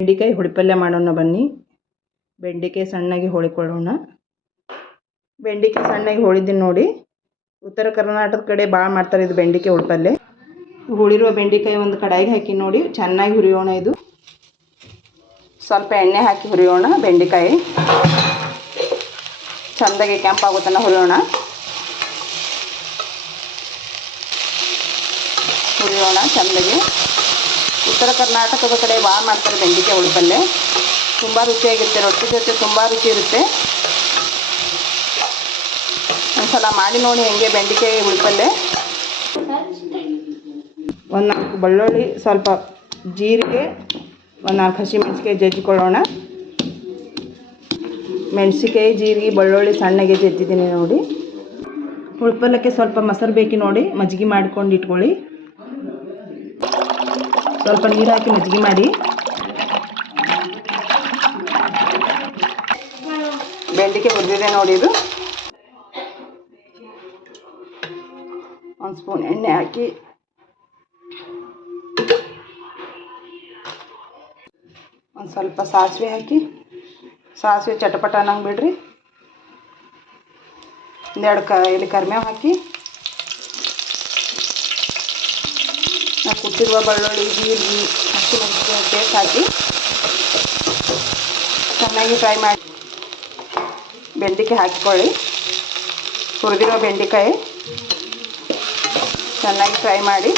ಬೆಂಡೆಕಾಯಿ ಹುಳಿಪಲ್ಯ ಮಾಡೋಣ ಬನ್ನಿ. ಬೆಂಡೆಕಾಯಿ ಸಣ್ಣಗೆ ಹೊಳಿಕೊಳ್ಳೋಣ. ಬೆಂಡೆಕಾಯಿ ಸಣ್ಣಗೆ ಹೊಳಿದ್ದೀನಿ ನೋಡಿ. ಉತ್ತರ ಕರ್ನಾಟಕದ ಕಡೆ ಭಾಳ ಮಾಡ್ತಾರೆ ಇದು ಬೆಂಡೆಕಾಯಿ ಹುಳಿಪಲ್ಯ. ಹುಳಿರುವ ಬೆಂಡೆಕಾಯಿ ಒಂದು ಕಡಾಯಿಗೆ ಹಾಕಿ ನೋಡಿ, ಚೆನ್ನಾಗಿ ಹುರಿಯೋಣ. ಇದು ಸ್ವಲ್ಪ ಎಣ್ಣೆ ಹಾಕಿ ಹುರಿಯೋಣ. ಬೆಂಡೆಕಾಯಿ ಚೆಂದಾಗಿ ಕೆಂಪಾಗೋ ತನಕ ಹುರಿಯೋಣ. ಚೆಂದಾಗಿ. ಉತ್ತರ ಕರ್ನಾಟಕದ ಕಡೆ ಭಾಳ ಮಾಡ್ತಾರೆ ಬೆಂಡೆಕಾಯಿ ಹುಳಿಪಲ್ಯ. ತುಂಬ ರುಚಿಯಾಗಿರುತ್ತೆ, ರೊಟ್ಟಿ ಜೊತೆ ತುಂಬ ರುಚಿ ಇರುತ್ತೆ. ಒಂದ್ಸಲ ಮಾಡಿ ನೋಡಿ ಹೆಂಗೆ ಬೆಂಡೆಕಾಯಿ ಹುಳಿಪಲ್ಯ. ಒಂದು 4 ಬೆಳ್ಳುಳ್ಳಿ, ಸ್ವಲ್ಪ ಜೀರಿಗೆ, ಒಂದು 4 ಹಸಿಮೆಣಸಿಕಾಯಿ ಜಜ್ಜಿಕೊಳ್ಳೋಣ. ಮೆಣಸಿಕಾಯಿ, ಜೀರಿಗೆ, ಬೆಳ್ಳುಳ್ಳಿ ಸಣ್ಣಗೆ ಜಜ್ಜಿದ್ದೀನಿ ನೋಡಿ. ಹುಳಿಪಲ್ಯಕ್ಕೆ ಸ್ವಲ್ಪ ಮೊಸರು ಬೇಕು ನೋಡಿ. ಮಜ್ಜಿಗೆ ಮಾಡ್ಕೊಂಡು ಇಟ್ಕೊಳ್ಳಿ. ಸ್ವಲ್ಪ ನೀರು ಹಾಕಿ ಮಜ್ಜಿಗೆ ಮಾಡಿ. ಬೆಂಡೆಕಾಯಿ ಹುರಿದಿದೆ ನೋಡಿ. ಇದು ಒಂದು ಸ್ಪೂನ್ ಎಣ್ಣೆ ಹಾಕಿ ಒಂದು ಸ್ವಲ್ಪ ಸಾಸಿವೆ ಹಾಕಿ, ಸಾಸಿವೆ ಚಟಪಟ ಅನ್ನಂಗೆ ಬಿಡ್ರಿ. ಒಂದೆರಡು ಎಲೆ ಕರಿಬೇವು ಹಾಕಿ, ಕುಟ್ಟಿರುವ ಬೆಳ್ಳುಳ್ಳಿ, ಜೀರಿಗೆ, ಹಸಿಮೆಣಸಿನಕಾಯಿ ಪೇಸ್ಟ್ ಹಾಕಿ ಚೆನ್ನಾಗಿ ಫ್ರೈ ಮಾಡಿ ಬೆಂಡೆಕಾಯಿ ಹಾಕಿಕೊಳ್ಳಿ. ಹುರಿದಿರೋ ಬೆಂಡೆಕಾಯಿ ಚೆನ್ನಾಗಿ ಫ್ರೈ ಮಾಡಿ,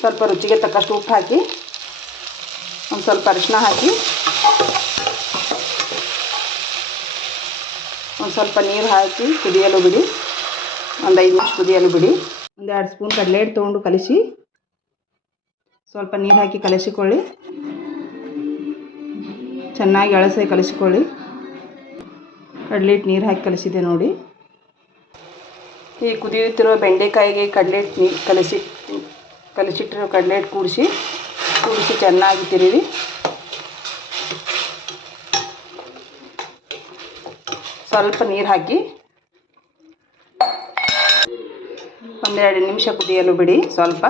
ಸ್ವಲ್ಪ ರುಚಿಗೆ ತಕ್ಕಷ್ಟು ಉಪ್ಪು ಹಾಕಿ, ಒಂದು ಸ್ವಲ್ಪ ಅರಿಶಿನ ಹಾಕಿ, ಒಂದು ಸ್ವಲ್ಪ ನೀರು ಹಾಕಿ ಕುದಿಯಲು ಬಿಡಿ. ಒಂದು 5 ನಿಮಿಷ ಕುದಿಯಲು ಬಿಡಿ. ಒಂದು 2 ಸ್ಪೂನ್ ಕಡಲೆ ಹಿಟ್ಟು ತೊಗೊಂಡು ಕಲಿಸಿ, ಸ್ವಲ್ಪ ನೀರು ಹಾಕಿ ಕಲಿಸಿಕೊಳ್ಳಿ. ಚೆನ್ನಾಗಿ ಅಳಸೆ ಕಲಿಸಿಕೊಳ್ಳಿ. ಕಡಲೆ ಹಿಟ್ಟು ನೀರು ಹಾಕಿ ಕಲಿಸಿದೆ ನೋಡಿ. ಈ ಕುದಿಯುತ್ತಿರುವ ಬೆಂಡೆಕಾಯಿಗೆ ಕಡಲೆ ಹಿಟ್ಟು ನೀರು ಕಲಿಸಿಟ್ಟಿರೋ ಕಡಲೆ ಹಿಟ್ಟು ಕೂಡಿಸಿ ಚೆನ್ನಾಗಿ ತಿರುವಿ. ಸ್ವಲ್ಪ ನೀರು ಹಾಕಿ ಒಂದು 2 ನಿಮಿಷ ಕುದಿಯಲು ಬಿಡಿ. ಸ್ವಲ್ಪ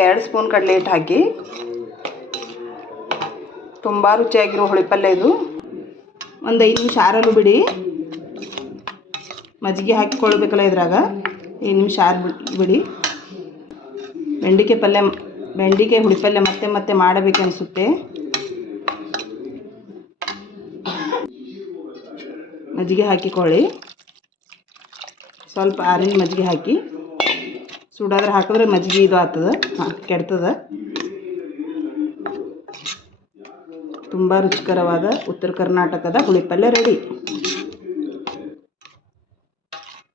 2 ಸ್ಪೂನ್ ಕಡಲೆ ಹಿಟ್ಟು ಹಾಕಿ. ತುಂಬ ರುಚಿಯಾಗಿರೋ ಹುಳಿಪಲ್ಯ ಇದು. ಒಂದು 5 ನಿಮಿಷ ಆರಲು ಬಿಡಿ. ಮಜ್ಜಿಗೆ ಹಾಕಿಕೊಳ್ಬೇಕಲ್ಲ ಇದ್ರಾಗ. 5 ನಿಮಿಷ ಬಿಡಿ. ಬೆಂಡೆಕಾಯಿ ಹುಳಿಪಲ್ಯ ಮತ್ತೆ ಮಾಡಬೇಕನ್ನಿಸುತ್ತೆ. ಮಜ್ಜಿಗೆ ಹಾಕಿಕೊಳ್ಳಿ. ಸ್ವಲ್ಪ ಆರಿನ ಮಜ್ಜಿಗೆ ಹಾಕಿ. ಸುಡಾದ್ರೆ ಹಾಕಿದ್ರೆ ಮಜ್ಜಿಗೆ ಇದು ಆಗ್ತದೆ, ಕೆಡ್ತದೆ. ತುಂಬ ರುಚಿಕರವಾದ ಉತ್ತರ ಕರ್ನಾಟಕದ ಹುಳಿಪಲ್ಯ ರೆಡಿ.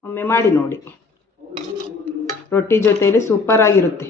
ಒಮ್ಮೆ ಮಾಡಿ ನೋಡಿ. ರೊಟ್ಟಿ ಜೊತೆಯಲ್ಲಿ ಸೂಪರ್ ಆಗಿರುತ್ತೆ.